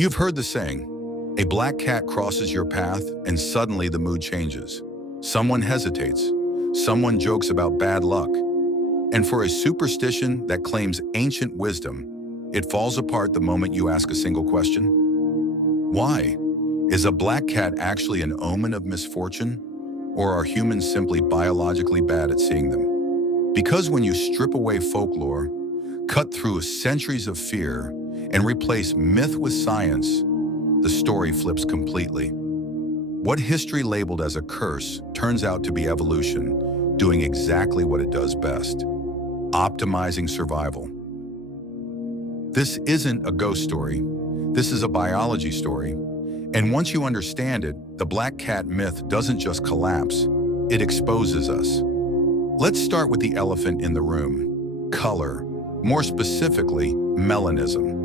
You've heard the saying, a black cat crosses your path and suddenly the mood changes. Someone hesitates. Someone jokes about bad luck. And for a superstition that claims ancient wisdom, it falls apart the moment you ask a single question. Why? Is a black cat actually an omen of misfortune? Or are humans simply biologically bad at seeing them? Because when you strip away folklore, cut through centuries of fear, and replace myth with science, the story flips completely. What history labeled as a curse turns out to be evolution, doing exactly what it does best: optimizing survival. This isn't a ghost story. This is a biology story. And once you understand it, the black cat myth doesn't just collapse, it exposes us. Let's start with the elephant in the room: color. More specifically, melanism.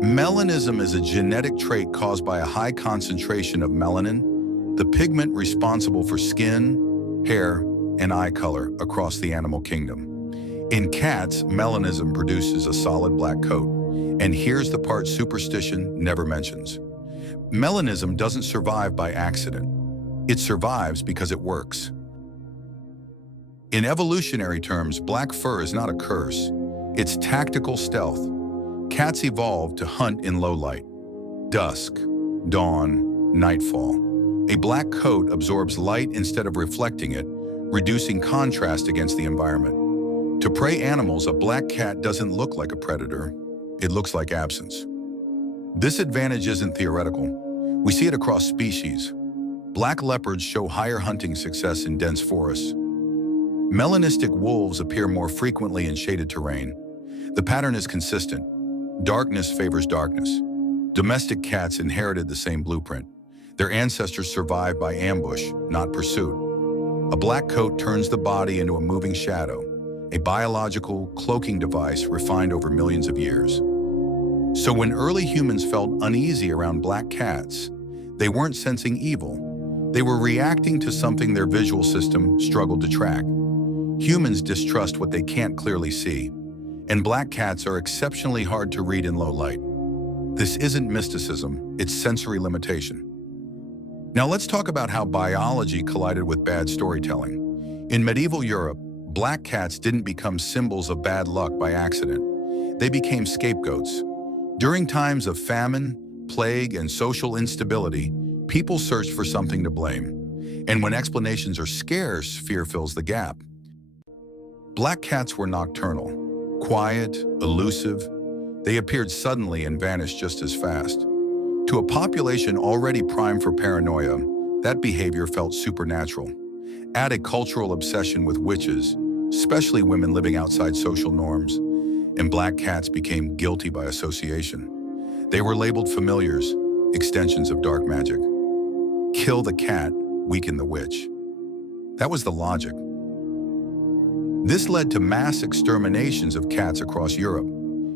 Melanism is a genetic trait caused by a high concentration of melanin, the pigment responsible for skin, hair, and eye color across the animal kingdom. In cats, melanism produces a solid black coat. And here's the part superstition never mentions. Melanism doesn't survive by accident. It survives because it works. In evolutionary terms, black fur is not a curse. It's tactical stealth. Cats evolved to hunt in low light: dusk, dawn, nightfall. A black coat absorbs light instead of reflecting it, reducing contrast against the environment. To prey animals, a black cat doesn't look like a predator. It looks like absence. This advantage isn't theoretical. We see it across species. Black leopards show higher hunting success in dense forests. Melanistic wolves appear more frequently in shaded terrain. The pattern is consistent. Darkness favors darkness. Domestic cats inherited the same blueprint. Their ancestors survived by ambush, not pursuit. A black coat turns the body into a moving shadow, a biological cloaking device refined over millions of years. So when early humans felt uneasy around black cats, they weren't sensing evil. They were reacting to something their visual system struggled to track. Humans distrust what they can't clearly see, and black cats are exceptionally hard to read in low light. This isn't mysticism, it's sensory limitation. Now let's talk about how biology collided with bad storytelling. In medieval Europe, black cats didn't become symbols of bad luck by accident. They became scapegoats. During times of famine, plague, and social instability, people searched for something to blame. And when explanations are scarce, fear fills the gap. Black cats were nocturnal, quiet, elusive. They appeared suddenly and vanished just as fast. To a population already primed for paranoia, that behavior felt supernatural. Add a cultural obsession with witches, especially women living outside social norms, and black cats became guilty by association. They were labeled familiars, extensions of dark magic. Kill the cat, weaken the witch. That was the logic. This led to mass exterminations of cats across Europe.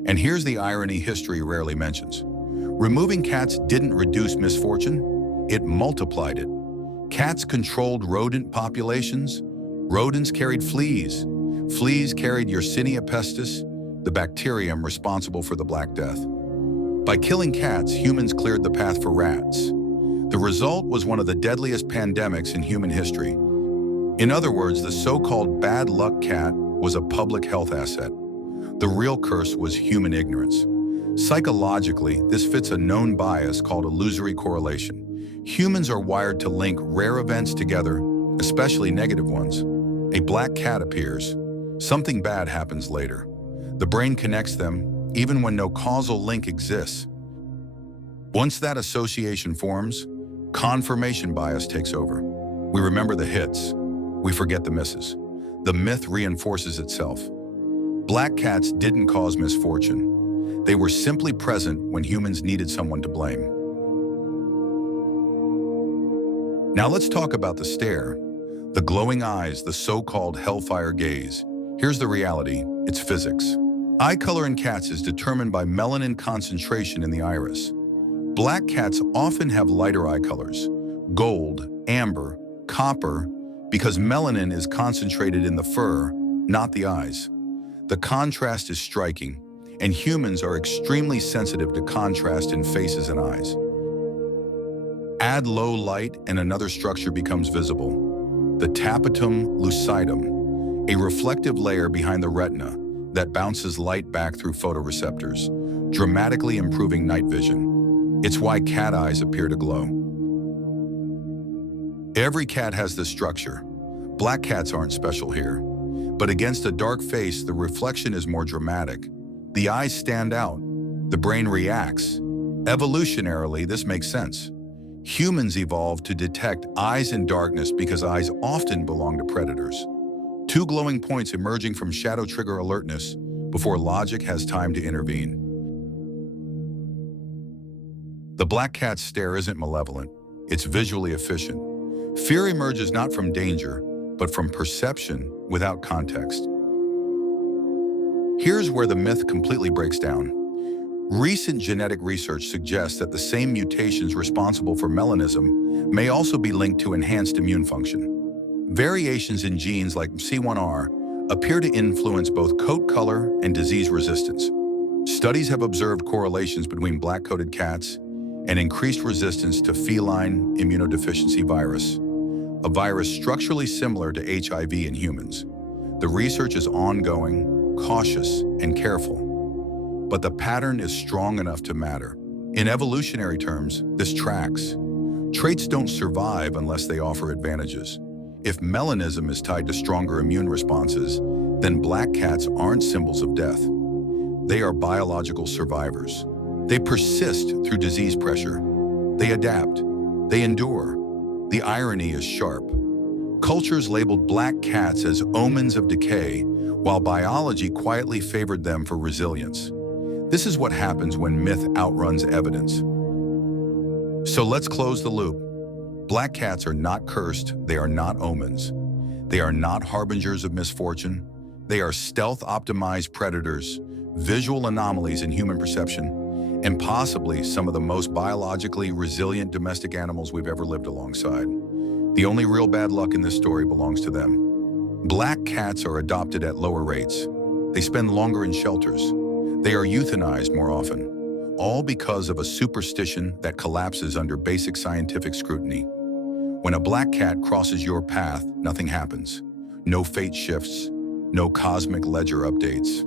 And here's the irony history rarely mentions. Removing cats didn't reduce misfortune, it multiplied it. Cats controlled rodent populations. Rodents carried fleas. Fleas carried Yersinia pestis, the bacterium responsible for the Black Death. By killing cats, humans cleared the path for rats. The result was one of the deadliest pandemics in human history. In other words, the so-called bad luck cat was a public health asset. The real curse was human ignorance. Psychologically, this fits a known bias called illusory correlation. Humans are wired to link rare events together, especially negative ones. A black cat appears. Something bad happens later. The brain connects them, even when no causal link exists. Once that association forms, confirmation bias takes over. We remember the hits. We forget the misses. The myth reinforces itself. Black cats didn't cause misfortune. They were simply present when humans needed someone to blame. Now let's talk about the stare. The glowing eyes, the so-called hellfire gaze. Here's the reality, it's physics. Eye color in cats is determined by melanin concentration in the iris. Black cats often have lighter eye colors, gold, amber, copper, because melanin is concentrated in the fur, not the eyes. The contrast is striking. and humans are extremely sensitive to contrast in faces and eyes. Add low light and another structure becomes visible, the tapetum lucidum, a reflective layer behind the retina that bounces light back through photoreceptors, dramatically improving night vision. It's why cat eyes appear to glow. Every cat has this structure. Black cats aren't special here. But against a dark face, the reflection is more dramatic. The eyes stand out. The brain reacts. Evolutionarily, this makes sense. Humans evolved to detect eyes in darkness because eyes often belong to predators. Two glowing points emerging from shadow trigger alertness before logic has time to intervene. The black cat's stare isn't malevolent. It's visually efficient. Fear emerges not from danger, but from perception without context. Here's where the myth completely breaks down. Recent genetic research suggests that the same mutations responsible for melanism may also be linked to enhanced immune function. Variations in genes like C1R appear to influence both coat color and disease resistance. Studies have observed correlations between black-coated cats and increased resistance to feline immunodeficiency virus, a virus structurally similar to HIV in humans. The research is ongoing, cautious, and careful, but the pattern is strong enough to matter. In evolutionary terms, this tracks. Traits don't survive unless they offer advantages. If melanism is tied to stronger immune responses, then black cats aren't symbols of death. They are biological survivors. They persist through disease pressure. They adapt. They endure. The irony is sharp. Cultures labeled black cats as omens of decay, while biology quietly favored them for resilience. This is what happens when myth outruns evidence. So let's close the loop. Black cats are not cursed, they are not omens. They are not harbingers of misfortune. They are stealth-optimized predators, visual anomalies in human perception, and possibly some of the most biologically resilient domestic animals we've ever lived alongside. The only real bad luck in this story belongs to them. Black cats are adopted at lower rates. They spend longer in shelters. They are euthanized more often, all because of a superstition that collapses under basic scientific scrutiny. When a black cat crosses your path, nothing happens. No fate shifts, no cosmic ledger updates.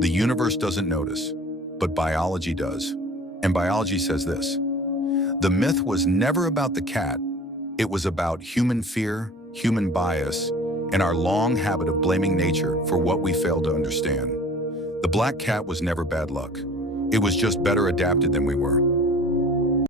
The universe doesn't notice, but biology does. And biology says this: the myth was never about the cat. It was about human fear, human bias, and our long habit of blaming nature for what we fail to understand. The black cat was never bad luck. It was just better adapted than we were.